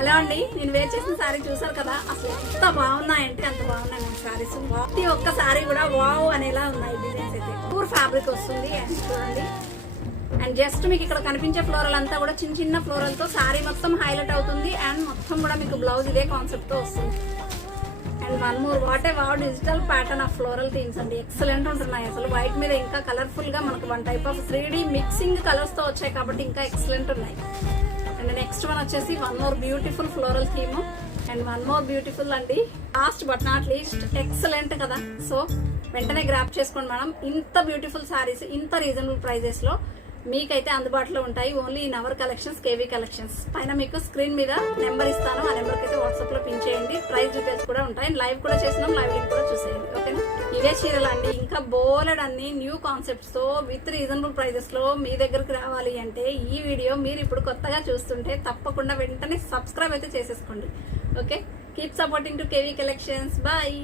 ఎలా అండి, నేను వేర్ చేసిన శారీ చూసారు కదా, అసలు ఎంత బాగున్నాయంటే అంత బాగున్నాయి మన శారీస్. ప్రతి ఒక్క శారీ కూడా వావ్ అనేలా ఉన్నాయి. డిజైన్స్ అయితే పూర్ ఫ్యాబ్రిక్ వస్తుంది. అండ్ చూడండి, అండ్ జస్ట్ మీకు ఇక్కడ కనిపించే ఫ్లోరల్ అంతా కూడా చిన్న చిన్న ఫ్లోరల్ తో శారీ మొత్తం హైలైట్ అవుతుంది. అండ్ మొత్తం కూడా మీకు బ్లౌజ్ ఇదే కాన్సెప్ట్ తో వస్తుంది. And one more, what a wow digital pattern of floral themes అండి. ఎక్సలెంట్ ఉంటున్నాయి అసలు. వైట్ మీద ఇంకా కలర్ఫుల్ గా మనకు one type of 3D mixing colours తో వచ్చాయి కాబట్టి ఇంకా ఎక్సలెంట్ ఉన్నాయి. అండ్ నెక్స్ట్ వన్ వచ్చేసి one more beautiful floral theme and one more beautiful అండి. Last but not least excellent కదా. సో వెంటనే గ్రాప్ చేసుకోండి మేడం. ఇంత బ్యూటిఫుల్ శారీస్ ఇంత రీజనబుల్ ప్రైజెస్ లో మీకైతే అందుబాటులో ఉంటాయి. Only in our collections, KV collections. పైన మీకు స్క్రీన్ మీద నెంబర్ ఇస్తాను. ఆ నెంబర్కి అయితే వాట్సాప్ లో పిన్ చేయండి. ప్రైస్ డీటెయిల్స్ కూడా ఉంటాయి. లైవ్ కూడా చేసినాం, లైవ్ లింక్ కూడా చూసేయండి. ఓకేనా? ఇవే చీరలు అండి, ఇంకా బోలెడ్ అన్ని న్యూ కాన్సెప్ట్స్ తో విత్ రీజనబుల్ ప్రైజెస్ లో మీ దగ్గరకు రావాలి అంటే ఈ వీడియో మీరు ఇప్పుడు కొత్తగా చూస్తుంటే తప్పకుండా వెంటనే సబ్స్క్రైబ్ అయితే చేసేసుకోండి. Okay, keep supporting to KV collections. Bye.